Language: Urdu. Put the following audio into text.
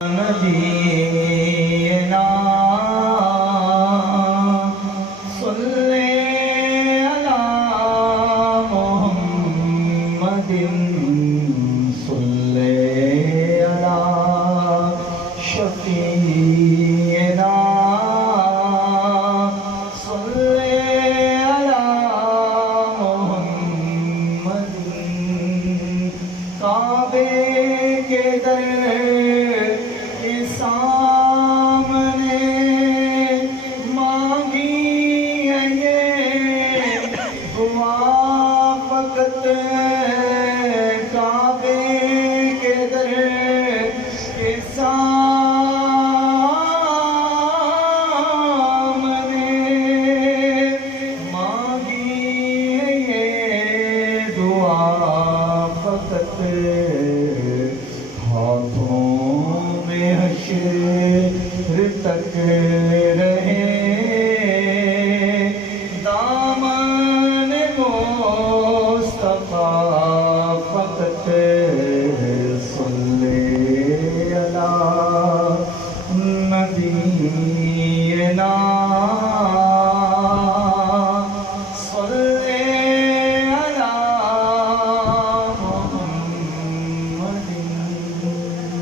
نبینا صلی علی محمد صلی علی شفیعنا صلی علی محمد کعبے کے در سامنے مانگی ہے یہ دعا فقط کعبے کے در کے سامنے مانگی ہے یہ دعا فقط ہاتھوں میں حشر تک رہے دامن